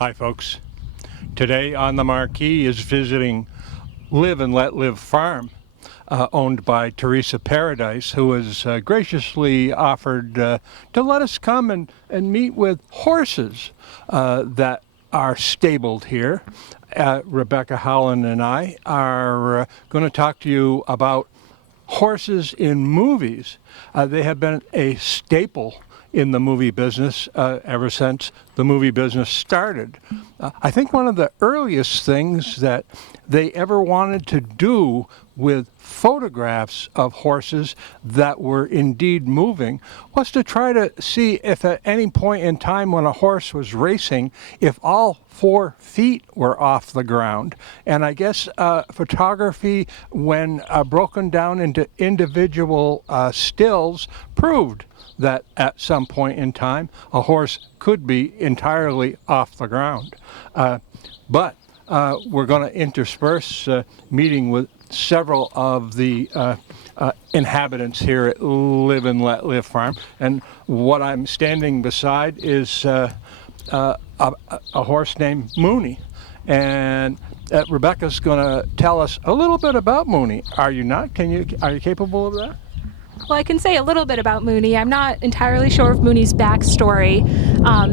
Hi folks. Today on the Marquee is visiting Live and Let Live Farm, owned by Teresa Paradise, who has graciously offered to let us come and meet with horses that are stabled here. Rebecca Howland and I are going to talk to you about horses in movies. They have been a staple in the movie business ever since the movie business started. I think one of the earliest things that they ever wanted to do with photographs of horses that were indeed moving was to try to see if at any point in time when a horse was racing, if all 4 feet were off the ground. And I guess photography, when broken down into individual stills, proved that at some point in time a horse could be entirely off the ground. But we're going to intersperse meeting with several of the inhabitants here at Live and Let Live Farm. And what I'm standing beside is a horse named Mooney. And Rebecca's going to tell us a little bit about Mooney. Are you not? Are you capable of that? Well, I can say a little bit about Mooney. I'm not entirely sure of Mooney's backstory,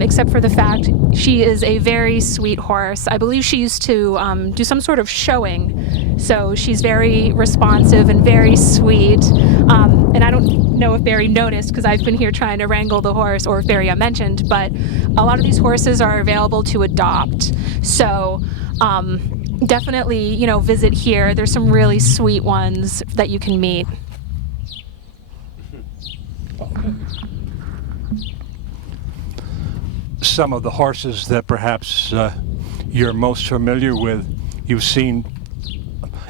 except for the fact she is a very sweet horse. I believe she used to do some sort of showing, so she's very responsive and very sweet. And I don't know if Barry noticed, because I've been here trying to wrangle the horse, or if Barry mentioned, but a lot of these horses are available to adopt. So definitely, visit here. There's some really sweet ones that you can meet. Some of the horses that perhaps you're most familiar with, you've seen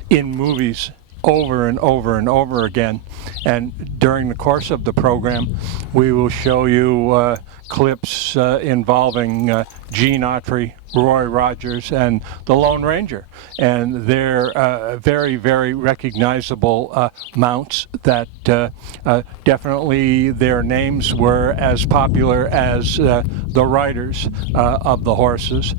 in movies over and over and over again. And during the course of the program, we will show you clips involving Gene Autry, Roy Rogers, and the Lone Ranger. And they're very, very recognizable mounts that definitely their names were as popular as the riders of the horses.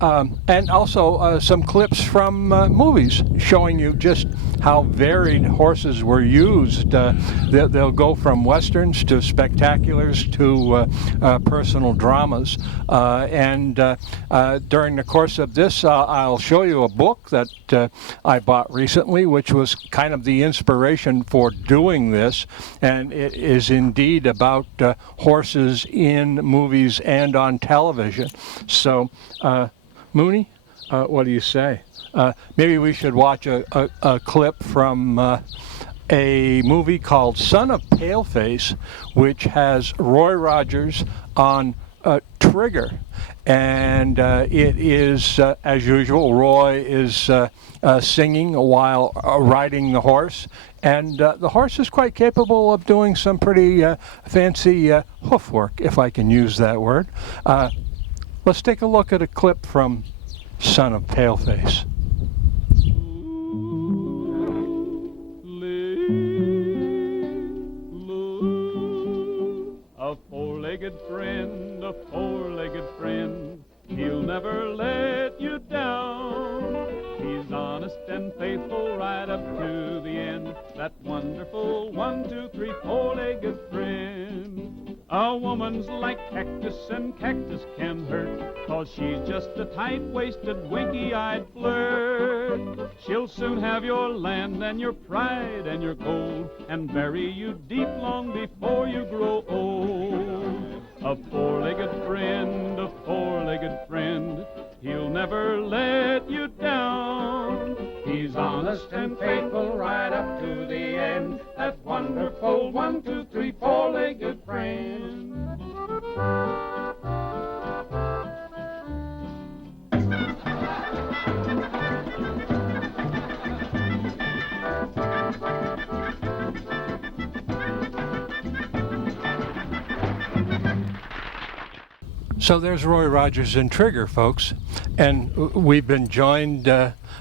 And also some clips from movies showing you just how varied horses were used. They'll go from westerns to spectaculars to personal dramas. And during the course of this, I'll show you a book that I bought recently, which was kind of the inspiration for doing this. And it is indeed about horses in movies and on television. So, Mooney, what do you say? Maybe we should watch a clip from a movie called Son of Paleface, which has Roy Rogers on trigger. And it is, as usual, Roy is singing while riding the horse. And the horse is quite capable of doing some pretty fancy hoof work, if I can use that word. Let's take a look at a clip from Son of Paleface. A four-legged friend, he'll never let you down. He's honest and faithful right up to the end. That wonderful 1, 2, 3, four-legged friend. A woman's like cactus, and cactus can hurt, 'cause she's just a tight-waisted, winky-eyed flirt. She'll soon have your land and your pride and your gold, and bury you deep long before you grow old. A four-legged friend, he'll never let you down. He's honest and faithful right up to the end. That wonderful 1, 2, 3, four-legged friend. So there's Roy Rogers and Trigger, folks. And we've been joined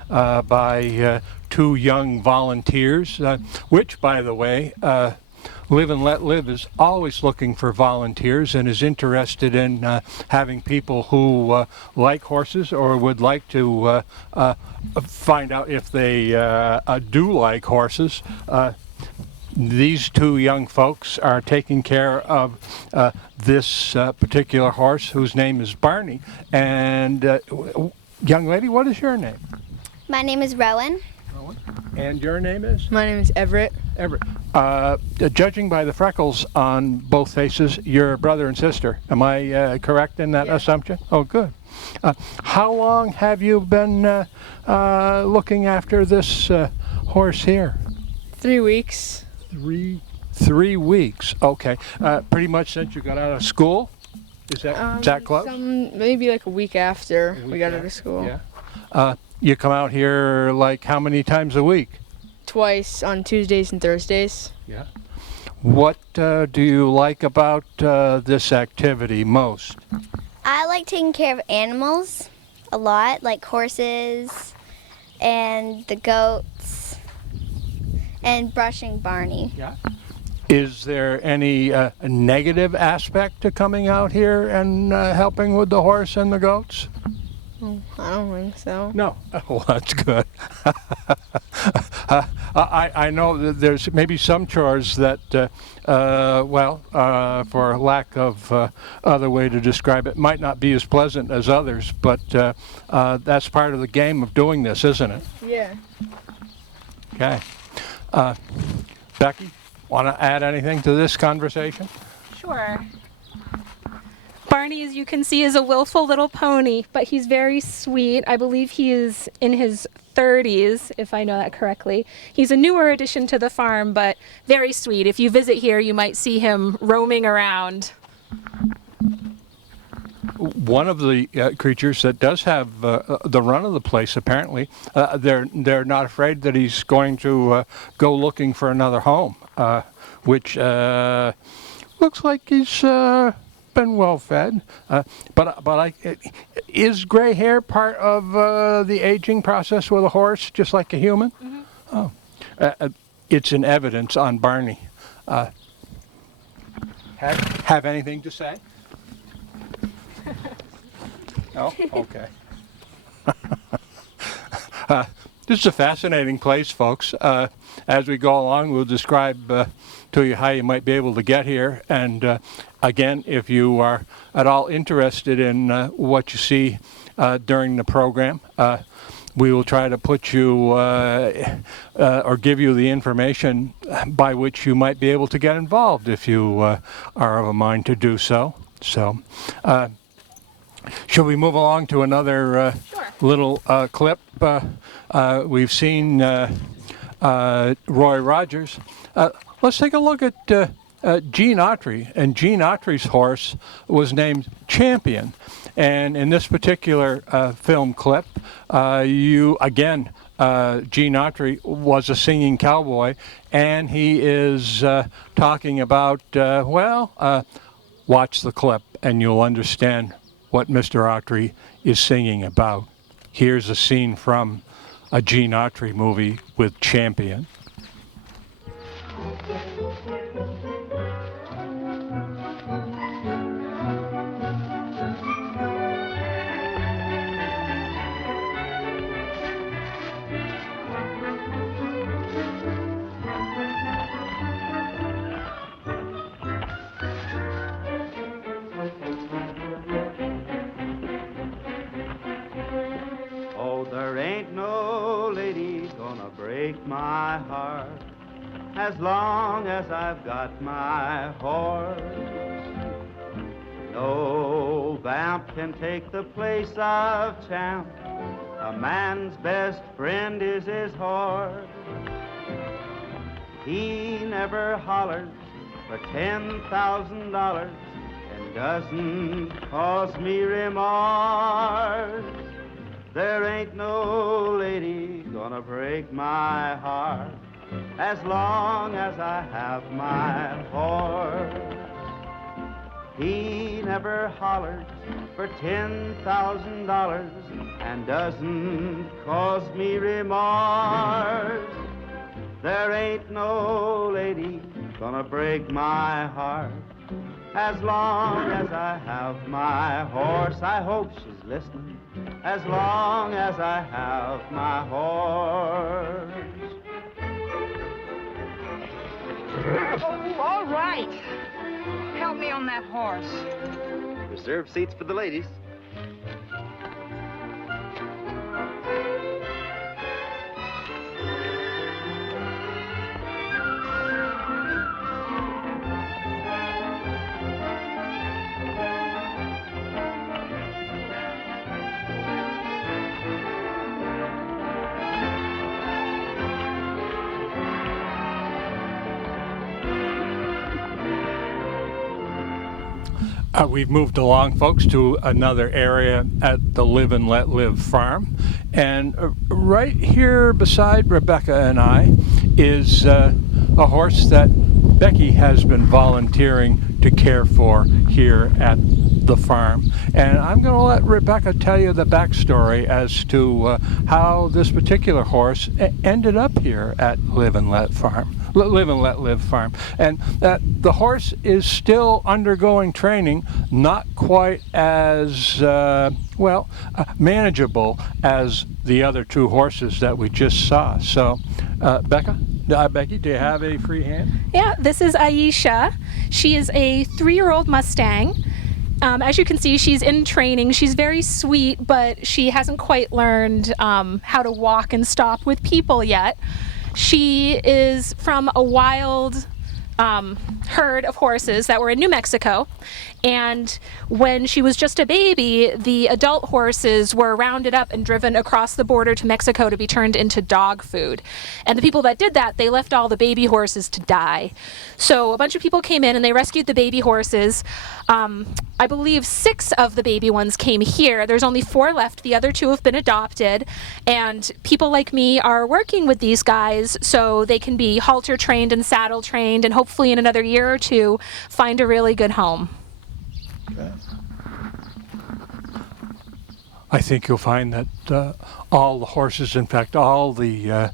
by 2 young volunteers, which, by the way, Live and Let Live is always looking for volunteers and is interested in having people who like horses or would like to find out if they do like horses. These two young folks are taking care of this particular horse whose name is Barney. And young lady, what is your name? My name is Rowan. And your name is? My name is Everett. Everett. Judging by the freckles on both faces, you're brother and sister. Am I correct in that assumption? Oh, good. How long have you been looking after this horse here? 3 weeks. 3 weeks. Okay. Pretty much since you got out of school? Is that close? Maybe like a week after we got out of school. Yeah. You come out here like how many times a week? Twice on Tuesdays and Thursdays. Yeah. What do you like about this activity most? I like taking care of animals a lot, like horses and the goats and brushing Barney. Yeah. Is there any negative aspect to coming out here and helping with the horse and the goats? I don't think so. No. Oh, that's good. I know that there's maybe some chores that, for lack of other way to describe it, might not be as pleasant as others, but that's part of the game of doing this, isn't it? Yeah. Okay. Becky, want to add anything to this conversation? Sure. Barney, as you can see, is a willful little pony, but he's very sweet. I believe he is in his 30s, if I know that correctly. He's a newer addition to the farm, but very sweet. If you visit here, you might see him roaming around. One of the creatures that does have the run of the place, apparently, they're not afraid that he's going to go looking for another home, which looks like he's been well fed. But is gray hair part of the aging process with a horse, just like a human? Mm-hmm. Oh, it's in evidence on Barney. Have anything to say? No? Okay. This is a fascinating place, folks. As we go along, we'll describe to you how you might be able to get here. And again, if you are at all interested in what you see during the program, we will try to put you or give you the information by which you might be able to get involved if you are of a mind to do so. So, shall we move along to another little clip? We've seen Roy Rogers. Let's take a look at Gene Autry. And Gene Autry's horse was named Champion. And in this particular film clip, Gene Autry was a singing cowboy, and he is talking about, watch the clip and you'll understand what Mr. Autry is singing about. Here's a scene from a Gene Autry movie with Champion. My heart, as long as I've got my horse. No vamp can take the place of champ. A man's best friend is his horse. He never hollers for $10,000 and doesn't cause me remorse. There ain't no lady gonna break my heart as long as I have my horse. He never hollers for $10,000 and doesn't cause me remorse. There ain't no lady gonna break my heart. As long as I have my horse, I hope she's listening. As long as I have my horse. Oh, all right. Help me on that horse. Reserve seats for the ladies. We've moved along, folks, to another area at the Live and Let Live farm. And right here beside Rebecca and I is a horse that Becky has been volunteering to care for here at the farm. And I'm going to let Rebecca tell you the backstory as to how this particular horse ended up here at Live and Let Farm. Live and Let Live farm. And the horse is still undergoing training, not quite as manageable as the other two horses that we just saw. So, Becky, do you have a free hand? Yeah, this is Aisha. She is a 3-year-old Mustang. As you can see, she's in training. She's very sweet, but she hasn't quite learned how to walk and stop with people yet. She is from a wild herd of horses that were in New Mexico, and when she was just a baby, the adult horses were rounded up and driven across the border to Mexico to be turned into dog food. And the people that did that, they left all the baby horses to die. So a bunch of people came in and they rescued the baby horses. I believe 6 of the baby ones came here. There's only 4 left. The other 2 have been adopted, and people like me are working with these guys so they can be halter trained and saddle trained, and hopefully in another year or 2 find a really good home. Okay. I think you'll find that all the horses, in fact, all the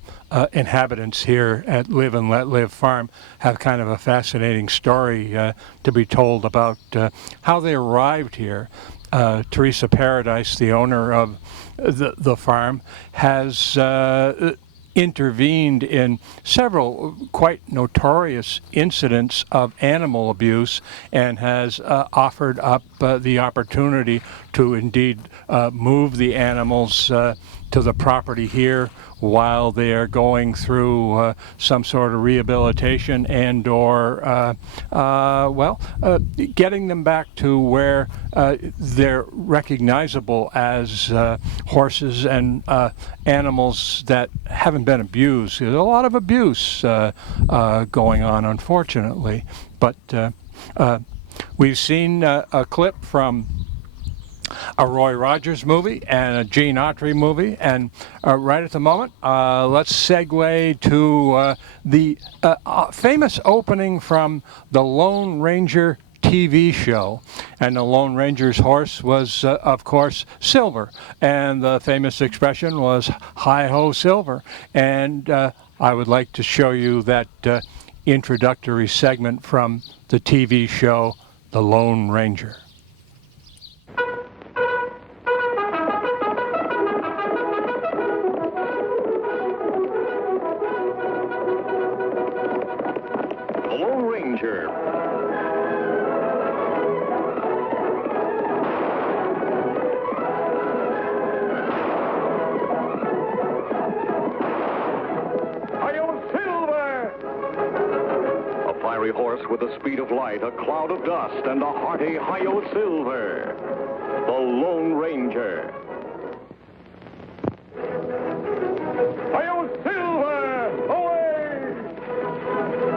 inhabitants here at Live and Let Live farm have kind of a fascinating story to be told about how they arrived here. Teresa Paradise, the owner of the farm, has intervened in several quite notorious incidents of animal abuse and has offered up the opportunity to indeed move the animals to the property here while they are going through some sort of rehabilitation and or getting them back to where they're recognizable as horses and animals that haven't been abused. There's a lot of abuse going on, unfortunately. But we've seen a clip from a Roy Rogers movie and a Gene Autry movie, and right at the moment, let's segue to the famous opening from the Lone Ranger TV show. And the Lone Ranger's horse was, of course, Silver, and the famous expression was "Hi-ho, Silver." And I would like to show you that introductory segment from the TV show The Lone Ranger. Horse with the speed of light, a cloud of dust, and a hearty hi-yo Silver, the Lone Ranger. Hi-yo Silver, away!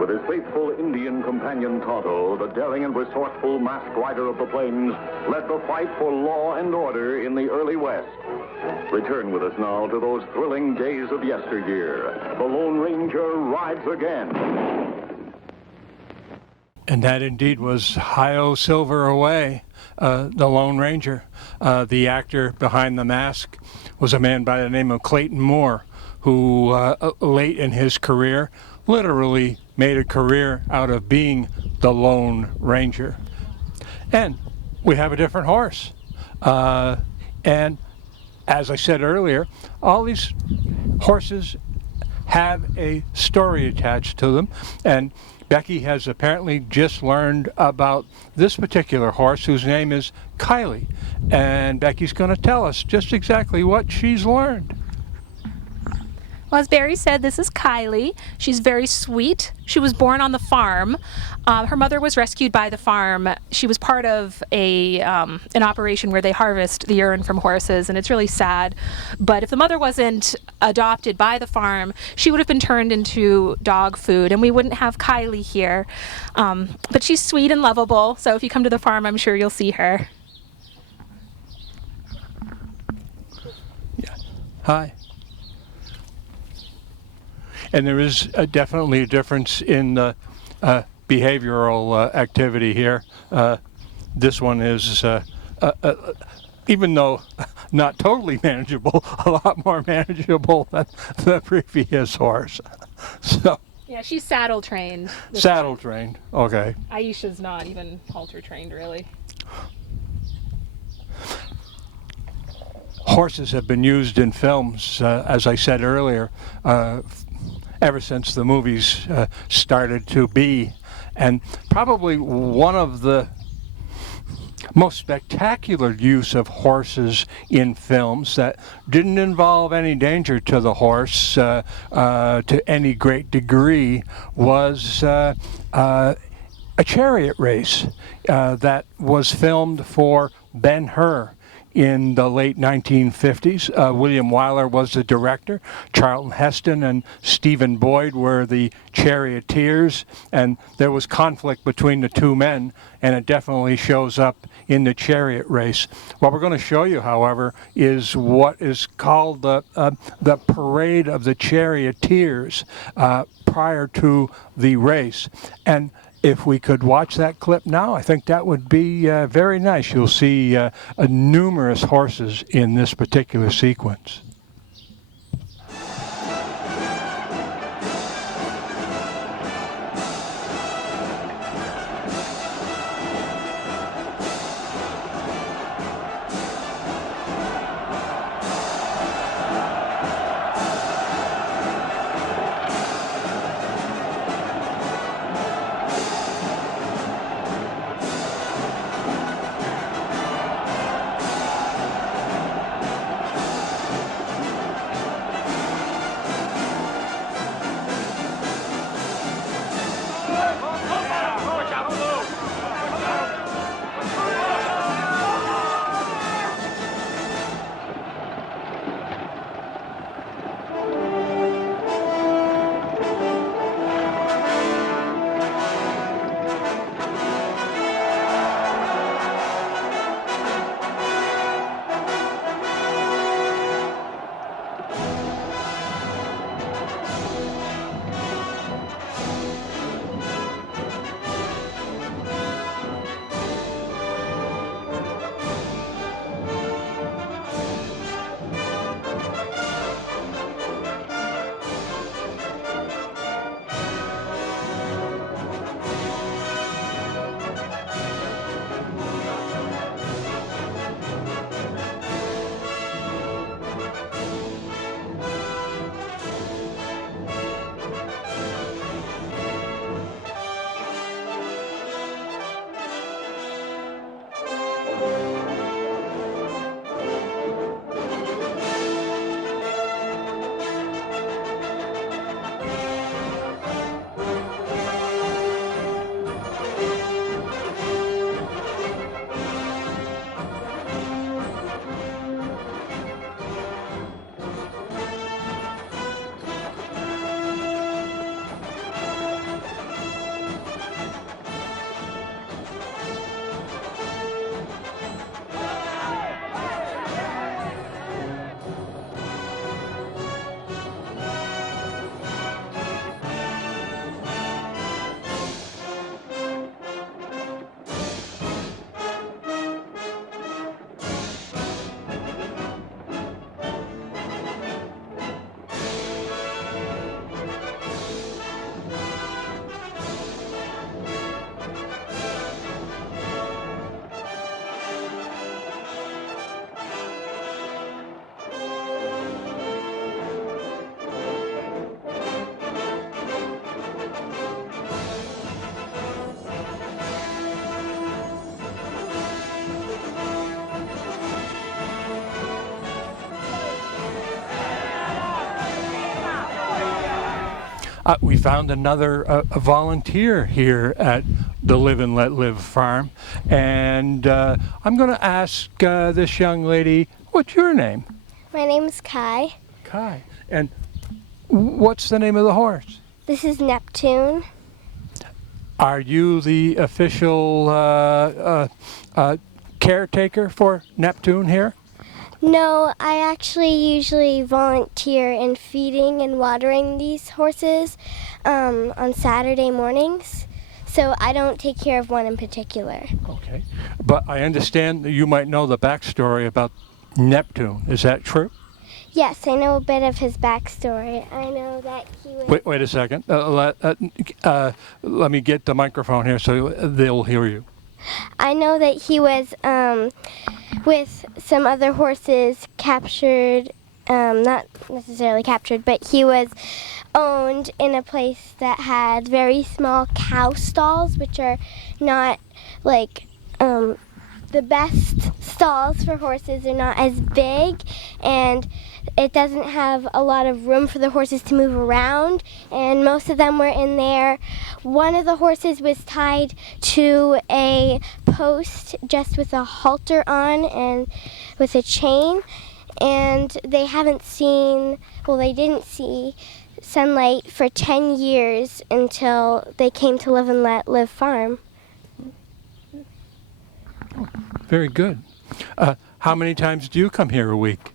With his faithful Indian companion Tonto, the daring and resourceful masked rider of the plains led the fight for law and order in the early West. Return with us now to those thrilling days of yesteryear. The Lone Ranger rides again. And that indeed was Hi-Yo Silver Away, the Lone Ranger. The actor behind the mask was a man by the name of Clayton Moore, who late in his career literally made a career out of being the Lone Ranger. And we have a different horse. And as I said earlier, all these horses have a story attached to them. And Becky has apparently just learned about this particular horse, whose name is Kylie. And Becky's going to tell us just exactly what she's learned. Well, as Barry said, this is Kylie. She's very sweet. She was born on the farm. Her mother was rescued by the farm. She was part of an operation where they harvest the urine from horses, and it's really sad. But if the mother wasn't adopted by the farm, she would have been turned into dog food, and we wouldn't have Kylie here. But she's sweet and lovable, so if you come to the farm, I'm sure you'll see her. Yeah. Hi. And there is definitely a difference in the behavioral activity here. This one is, even though not totally manageable, a lot more manageable than the previous horse. So. Yeah, she's saddle trained. Saddle trained, okay. Aisha's not even halter trained, really. Horses have been used in films, as I said earlier, ever since the movies started to be. And probably one of the most spectacular use of horses in films that didn't involve any danger to the horse to any great degree was a chariot race that was filmed for Ben-Hur in the late 1950s. William Wyler was the director. Charlton Heston and Stephen Boyd were the charioteers, and there was conflict between the two men, and it definitely shows up in the chariot race. What we're going to show you, however, is what is called the parade of the charioteers prior to the race. And if we could watch that clip now, I think that would be very nice. You'll see numerous horses in this particular sequence. We found another a volunteer here at the Live and Let Live farm, and I'm going to ask this young lady, what's your name? My name's Kai. Kai. And what's the name of the horse? This is Neptune. Are you the official caretaker for Neptune here? No, I actually usually volunteer in feeding and watering these horses on Saturday mornings. So I don't take care of one in particular. Okay. But I understand that you might know the backstory about Neptune. Is that true? Yes, I know a bit of his backstory. I know that he was... Wait a second. Let me get the microphone here so they'll hear you. I know that he was with some other horses captured, not necessarily captured, but he was owned in a place that had very small cow stalls, which are not like the best stalls for horses. Are not as big, and it doesn't have a lot of room for the horses to move around, and most of them were in there. One of the horses was tied to a post just with a halter on and with a chain, and they didn't see sunlight for 10 years until they came to Live and Let Live farm. Very good. How many times do you come here a week?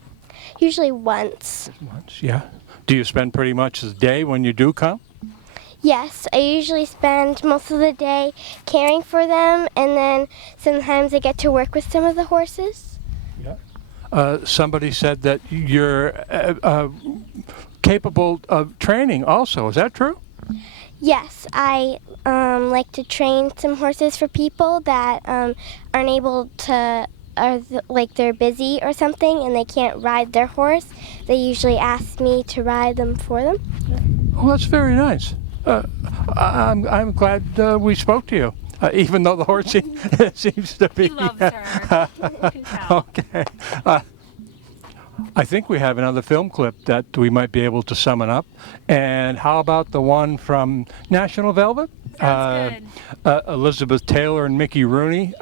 Usually once. Once, yeah. Do you spend pretty much the day when you do come? Yes, I usually spend most of the day caring for them, and then sometimes I get to work with some of the horses. Yeah. Somebody said that you're capable of training also. Is that true? Yes, I like to train some horses for people that aren't able to, like they're busy or something and they can't ride their horse. They usually ask me to ride them for them. Oh, that's very nice. I'm glad we spoke to you, even though the horse seems to be. He loves her. You can tell. Okay. I think we have another film clip that we might be able to sum it up. And how about the one from National Velvet? Sounds good. Elizabeth Taylor and Mickey Rooney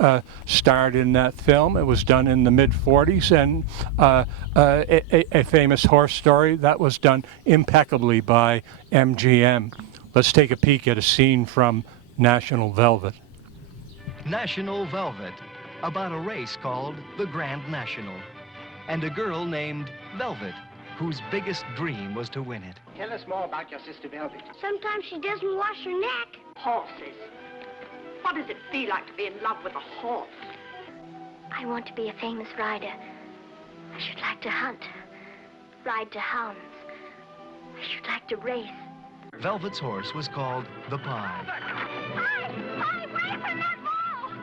starred in that film. It was done in the mid-40s, and a famous horse story that was done impeccably by MGM. Let's take a peek at a scene from National Velvet. National Velvet, about a race called the Grand National, and a girl named Velvet, whose biggest dream was to win it. Tell us more about your sister Velvet. Sometimes she doesn't wash her neck. Horses. What does it feel like to be in love with a horse? I want to be a famous rider. I should like to hunt, ride to hounds. I should like to race. Velvet's horse was called the Pie.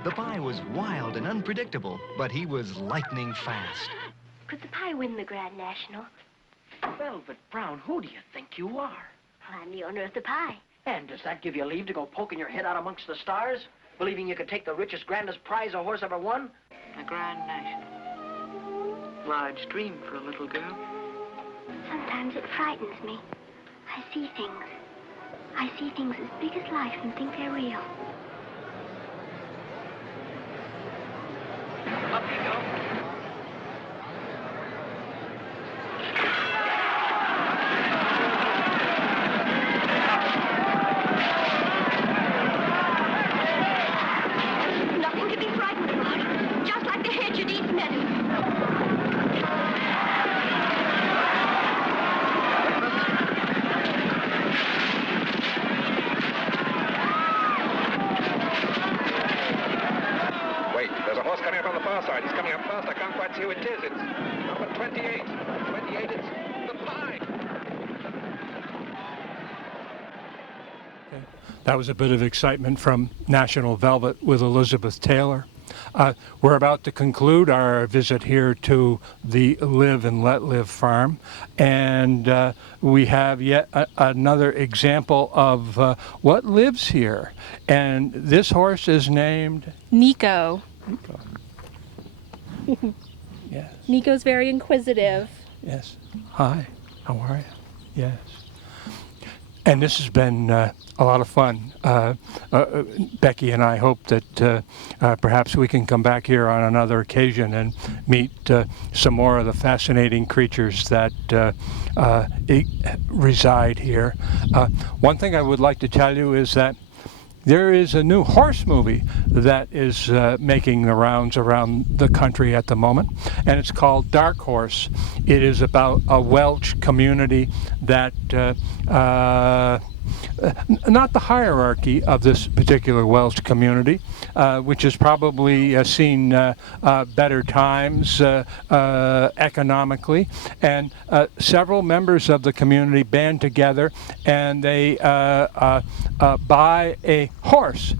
The Pie was wild and unpredictable, but he was lightning fast. Could the Pie win the Grand National? Velvet Brown, who do you think you are? I'm the owner of the Pie. And does that give you leave to go poking your head out amongst the stars? Believing you could take the richest, grandest prize a horse ever won? A Grand National. Large dream for a little girl. Sometimes it frightens me. I see things. I see things as big as life and think they're real. Up you go. Nothing to be frightened about. Just like the hedge at East Meadow. Wait, there's a horse coming up on the far side. He's coming up fast. I can't quite see who it is. It's number 28. 28, it's the Pie. That was a bit of excitement from National Velvet with Elizabeth Taylor. We're about to conclude our visit here to the Live and Let Live farm, and we have yet another example of what lives here. And this horse is named Nico. Nico. Yes. Nico's very inquisitive. Yes. Hi. How are you? Yes. And this has been a lot of fun. Becky and I hope that perhaps we can come back here on another occasion and meet some more of the fascinating creatures that reside here. One thing I would like to tell you is that there is a new horse movie that is making the rounds around the country at the moment, and it's called Dark Horse. It is about a Welsh community that not the hierarchy of this particular Welsh community, which has probably seen better times economically, and several members of the community band together and they buy a horse,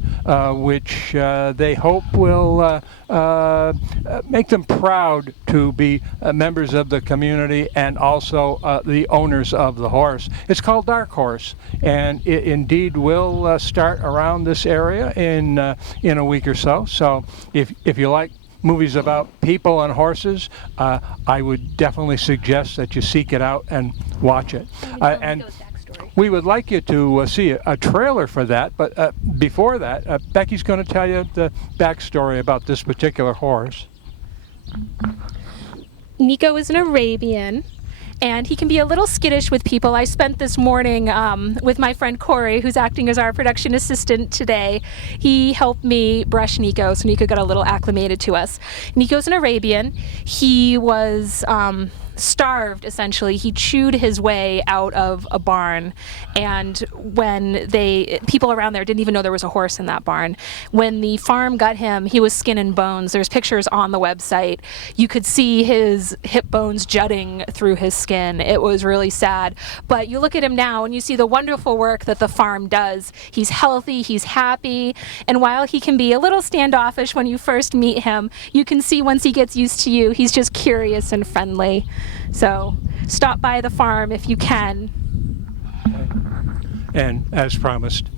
which they hope will make them proud to be members of the community and also the owners of the horse. It's called Dark Horse, and it indeed will start around this area in a week or so. So if you like movies about people and horses, I would definitely suggest that you seek it out and watch it. And we would like you to see a trailer for that, but before that, Becky's going to tell you the backstory about this particular horse. Nico is an Arabian, and he can be a little skittish with people. I spent this morning with my friend Corey, who's acting as our production assistant today. He helped me brush Nico, so Nico got a little acclimated to us. Nico's an Arabian. He was starved, essentially. He chewed his way out of a barn, and when people around there didn't even know there was a horse in that barn. When the farm got him, he was skin and bones. There's pictures on the website. You could see his hip bones jutting through his skin. It was really sad. But you look at him now and you see the wonderful work that the farm does. He's healthy, he's happy, and while he can be a little standoffish when you first meet him, you can see once he gets used to you, he's just curious and friendly. So stop by the farm if you can. And as promised,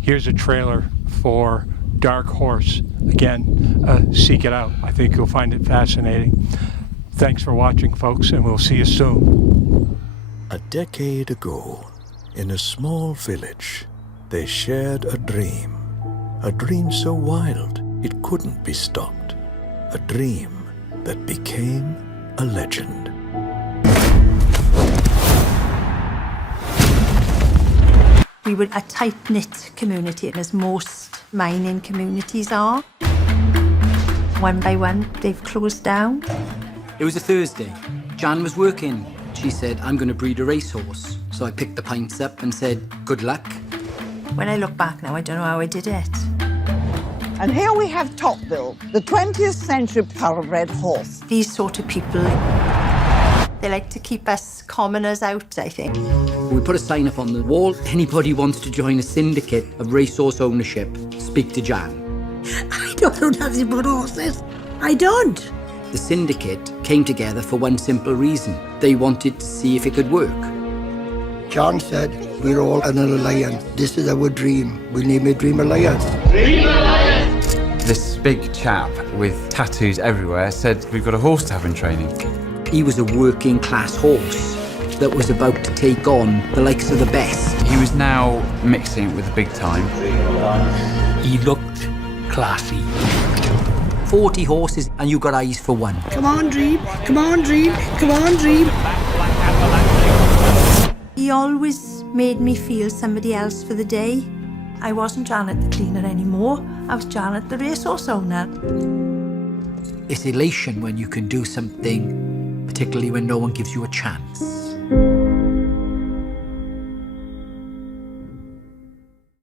here's a trailer for Dark Horse. Again, seek it out. I think you'll find it fascinating. Thanks for watching, folks, and we'll see you soon. A decade ago, in a small village, they shared a dream so wild it couldn't be stopped, a dream that became a legend. We were a tight-knit community, as most mining communities are. One by one, they've closed down. It was a Thursday. Jan was working. She said, I'm going to breed a racehorse. So I picked the pints up and said, good luck. When I look back now, I don't know how I did it. And here we have Topville, the 20th century thoroughbred horse. These sort of people, they like to keep us commoners out, I think. We put a sign up on the wall. Anybody wants to join a syndicate of racehorse ownership, speak to Jan. I don't know nothing about horses. I don't. The syndicate came together for one simple reason. They wanted to see if it could work. John said, we're all an alliance. This is our dream. We'll name it Dream Alliance. Dream Alliance! This big chap with tattoos everywhere said we've got a horse to have in training. He was a working class horse that was about to take on the likes of the best. He was now mixing it with the big time. He looked classy. 40 horses and you got eyes for one. Come on, Dream. Come on, Dream. Come on, Dream. He always made me feel somebody else for the day. I wasn't Janet the cleaner anymore. I was Janet the racehorse owner. It's elation when you can do something, particularly when no one gives you a chance.